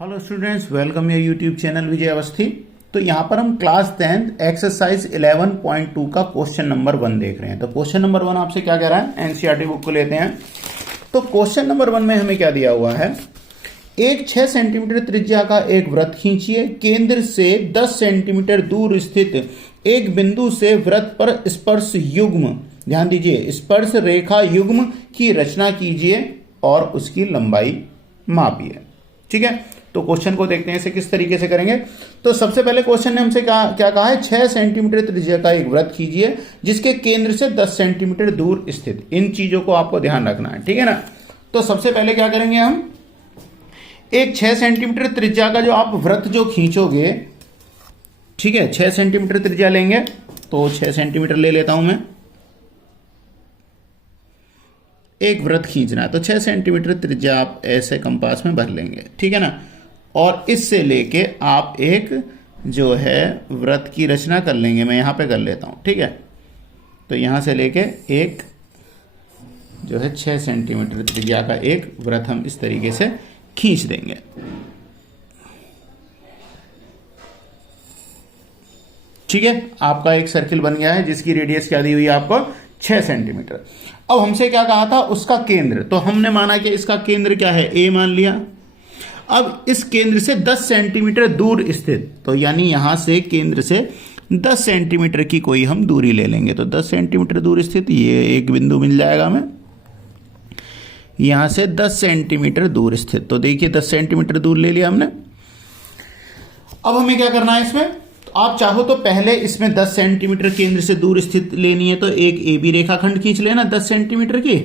Hello students, welcome your YouTube channel Vijay Awasthi. तो यहाँ पर हम क्लास 10th एक्सरसाइज 11.2 का क्वेश्चन नंबर 1 देख रहे हैं। तो क्वेश्चन नंबर 1 आपसे क्या कह रहा है, एनसीईआरटी बुक को लेते हैं। तो क्वेश्चन नंबर 1 में हमें क्या दिया हुआ है, एक 6 सेंटीमीटर त्रिज्या का एक वृत्त खींचिए। केंद्र से 10 सेंटीमीटर दूर स्थित एक बिंदु से वृत्त पर स्पर्श युग्म, ध्यान दीजिए, स्पर्श रेखा युग्म की रचना कीजिए और उसकी लंबाई मापिए। ठीक है, तो क्वेश्चन को देखते हैं इसे किस तरीके से करेंगे। तो सबसे पहले क्वेश्चन ने हमसे क्या कहा है, 6 सेंटीमीटर त्रिज्या का एक वृत्त कीजिए जिसके केंद्र से 10 सेंटीमीटर दूर स्थित। इन चीजों को आपको ध्यान रखना है, ठीक है ना। तो सबसे पहले क्या करेंगे, हम एक 6 सेंटीमीटर त्रिज्या का जो आप वृत्त जो खींचोगे, ठीक है, 6 सेंटीमीटर त्रिज्या लेंगे। तो 6 सेंटीमीटर ले लेता हूं मैं, एक वृत्त खींचना है। तो 6 सेंटीमीटर त्रिज्या आप ऐसे कंपास में भर लेंगे, ठीक है ना। और इससे लेके आप एक जो है वृत्त की रचना कर लेंगे। मैं यहां पे कर लेता हूं, ठीक है। तो यहां से लेके एक जो है 6 सेंटीमीटर त्रिज्या का एक वृत्त हम इस तरीके से खींच देंगे। ठीक है, आपका एक सर्किल बन गया है जिसकी रेडियस क्या दी हुई है आपको, 6 सेंटीमीटर। अब हमसे क्या कहा था, उसका केंद्र। तो हमने माना कि इसका केंद्र क्या है, ए मान लिया। अब इस केंद्र से 10 सेंटीमीटर दूर स्थित, तो यानी यहां से केंद्र से 10 सेंटीमीटर की कोई हम दूरी ले लेंगे। तो 10 सेंटीमीटर दूर स्थित ये एक बिंदु मिल जाएगा हमें, यहां से 10 सेंटीमीटर दूर स्थित। तो देखिए 10 सेंटीमीटर दूर ले लिया हमने। अब हमें क्या करना है इसमें, तो आप चाहो तो पहले इसमें 10 सेंटीमीटर केंद्र से दूर स्थित लेनी है, तो एक ए बी रेखाखंड खींच लेना 10 सेंटीमीटर की,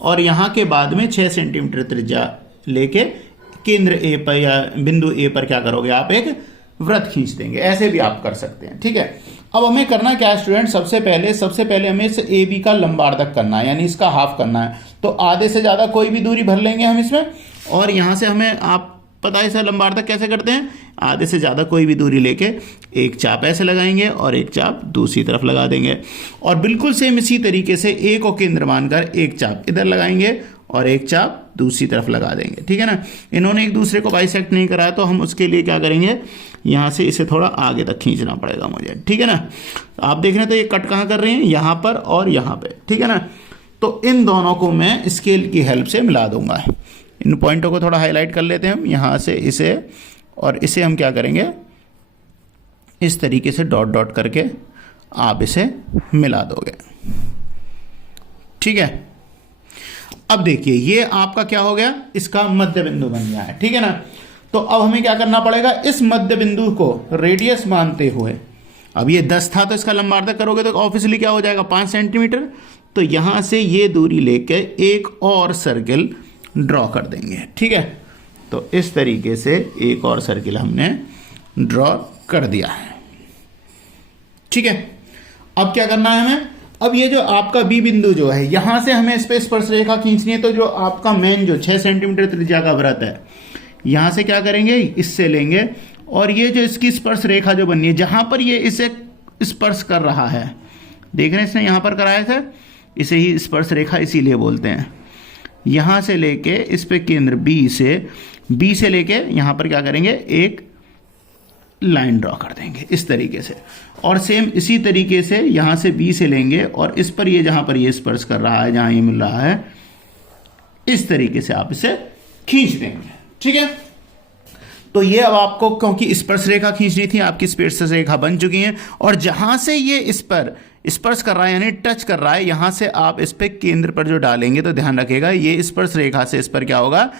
और यहां के बाद में 6 सेंटीमीटर त्रिज्या लेके केंद्र ए पर या बिंदु ए पर क्या करोगे, आप एक वृत्त खींच देंगे। ऐसे भी आप कर सकते हैं, ठीक है। अब हमें करना क्या है स्टूडेंट, सबसे पहले हमें इस ए बी का लंबार्धक करना है, यानी इसका हाफ करना है। तो आधे से ज्यादा कोई भी दूरी भर लेंगे हम इसमें, और यहां से हमें आप पता है इसे लंबार्धक कैसे करते हैं, आधे से ज्यादा कोई भी दूरी लेके एक चाप ऐसे लगाएंगे और एक चाप दूसरी तरफ लगा देंगे। और बिल्कुल सेम इसी तरीके से ए को केंद्र मानकर एक चाप इधर लगाएंगे और एक चाप दूसरी तरफ लगा देंगे, ठीक है ना। इन्होंने एक दूसरे को बाइसेक्ट नहीं करा है, तो हम उसके लिए क्या करेंगे, यहां से इसे थोड़ा आगे तक खींचना पड़ेगा मुझे, ठीक है ना। आप देख रहे हैं तो ये कट कहां कर रहे हैं, यहां पर और यहां पे, ठीक है ना। तो इन दोनों को मैं स्केल की हेल्प से मिला दूंगा। इन पॉइंटों को थोड़ा हाईलाइट कर लेते हैं हम, यहां से इसे और इसे हम क्या करेंगे, इस तरीके से डॉट डॉट करके आप इसे मिला दोगे, ठीक है। अब देखिए ये आपका क्या हो गया, इसका मध्य बिंदु बन गया है, ठीक है ना। तो अब हमें क्या करना पड़ेगा, इस मध्य बिंदु को रेडियस मानते हुए, अब ये 10 था तो इसका लंबार्धक करोगे तो ऑब्वियसली क्या हो जाएगा, 5 सेंटीमीटर। तो यहां से ये दूरी लेके एक और सर्किल ड्रॉ कर देंगे, ठीक है। तो इस तरीके से एक और सर्किल हमने ड्रॉ कर दिया है, ठीक है। अब क्या करना है हमें, अब ये जो आपका बी बिंदु जो है, यहां से हमें इस पे स्पर्श रेखा खींचनी है। तो जो आपका मेन जो 6 सेंटीमीटर त्रिज्या का वृत्त है, यहां से क्या करेंगे, इससे लेंगे और ये जो इसकी स्पर्श रेखा जो बननी है, जहां पर ये इसे स्पर्श कर रहा है, देख रहे हैं इसने यहां पर कराया था, इसे ही स्पर्श रेखा इसीलिए बोलते हैं। यहां से लेके इस पे केंद्र बी से लेके यहां पर क्या करेंगे, एक लाइन ड्रॉ कर देंगे इस तरीके से। और सेम इसी तरीके से यहां से बी से लेंगे और इस पर ये जहां पर ये स्पर्श कर रहा है, जहां ये मिल रहा है, इस तरीके से आप इसे खींच देंगे, ठीक है। तो ये अब आपको, क्योंकि स्पर्श रेखा खींचनी थी, आपकी स्पर्श रेखा बन चुकी है। और जहां से ये इस पर स्पर्श कर रहा है यानी टच कर रहा है, यहां से आप इस पे केंद्र पर जो डालेंगे, तो ध्यान रखिएगा ये स्पर्श रेखा से इस पर क्या होगा,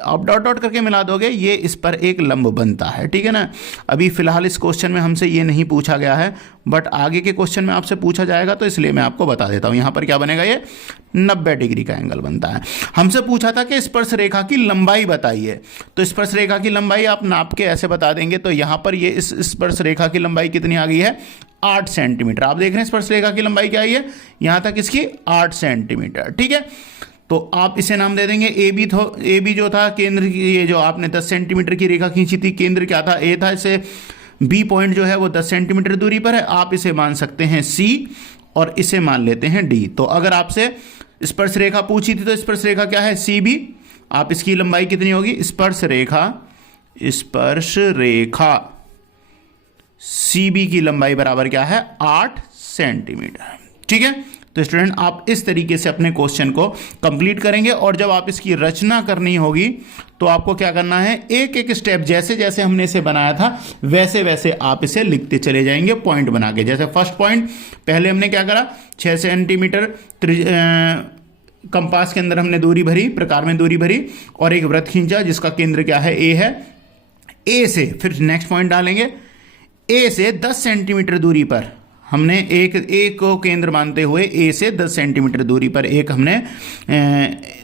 आप डॉट डॉट करके मिला दोगे, ये इस पर एक लंब बनता है, ठीक है ना। अभी फिलहाल इस क्वेश्चन में हमसे ये नहीं पूछा गया है, बट आगे के क्वेश्चन में आपसे पूछा जाएगा, तो इसलिए मैं आपको बता देता हूं। यहां पर क्या बनेगा, ये 90 डिग्री का एंगल बनता है। हमसे पूछा था कि स्पर्श रेखा की लंबाई बताइए, तो स्पर्श रेखा की लंबाई आप नाप के ऐसे बता देंगे। तो यहां पर ये इस स्पर्श रेखा की लंबाई कितनी आ गई है, 8 सेंटीमीटर। आप देख रहे हैं स्पर्श रेखा की लंबाई क्या आई है, यहां तक इसकी 8 सेंटीमीटर, ठीक है। तो आप इसे नाम दे देंगे ए बी जो था केंद्र, ये जो आपने 10 सेंटीमीटर की रेखा खींची थी, केंद्र क्या था, ए था। इसे बी पॉइंट जो है वो 10 सेंटीमीटर दूरी पर है, आप इसे मान सकते हैं सी और इसे मान लेते हैं डी। तो अगर आपसे स्पर्श रेखा पूछी थी तो स्पर्श रेखा क्या है, सी बी। आप इसकी लंबाई कितनी होगी, स्पर्श रेखा स्पर्श रेखा CB की लंबाई बराबर क्या है 8 सेंटीमीटर। ठीक है, तो स्टूडेंट आप इस तरीके से अपने क्वेश्चन को कंप्लीट करेंगे और जब आप इसकी रचना करनी होगी तो आपको क्या करना है, एक एक स्टेप जैसे जैसे हमने इसे बनाया था वैसे वैसे आप इसे लिखते चले जाएंगे पॉइंट बना के। जैसे फर्स्ट पॉइंट पहले हमने क्या करा, 6 सेंटीमीटर कंपास के अंदर हमने दूरी भरी, प्रकार में दूरी भरी और एक वृत्त खींचा जिसका केंद्र क्या है A है। A से फिर नेक्स्ट पॉइंट डालेंगे, A से 10 सेंटीमीटर दूरी पर हमने एक को केंद्र मानते हुए A से 10 सेंटीमीटर दूरी पर एक हमने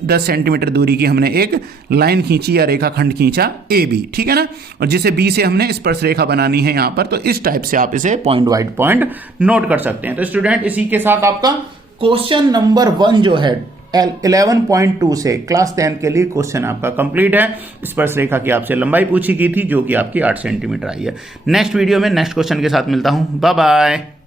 10 सेंटीमीटर दूरी की हमने एक लाइन खींची या रेखाखंड खींचा AB, ठीक है ना, और जिसे B से हमने स्पर्श रेखा बनानी है यहाँ पर। तो इस टाइप से आप इसे पॉइंट वाइड पॉइंट नोट कर सकते हैं। तो स्टूडेंट इसी के साथ आपका क्वेश्चन नंबर 1 जो है 11.2 से क्लास 10 के लिए क्वेश्चन आपका कंप्लीट है। स्पर्श रेखा की आपसे लंबाई पूछी गई थी जो कि आपकी 8 सेंटीमीटर आई है। नेक्स्ट वीडियो में नेक्स्ट क्वेश्चन के साथ मिलता हूं। Bye bye.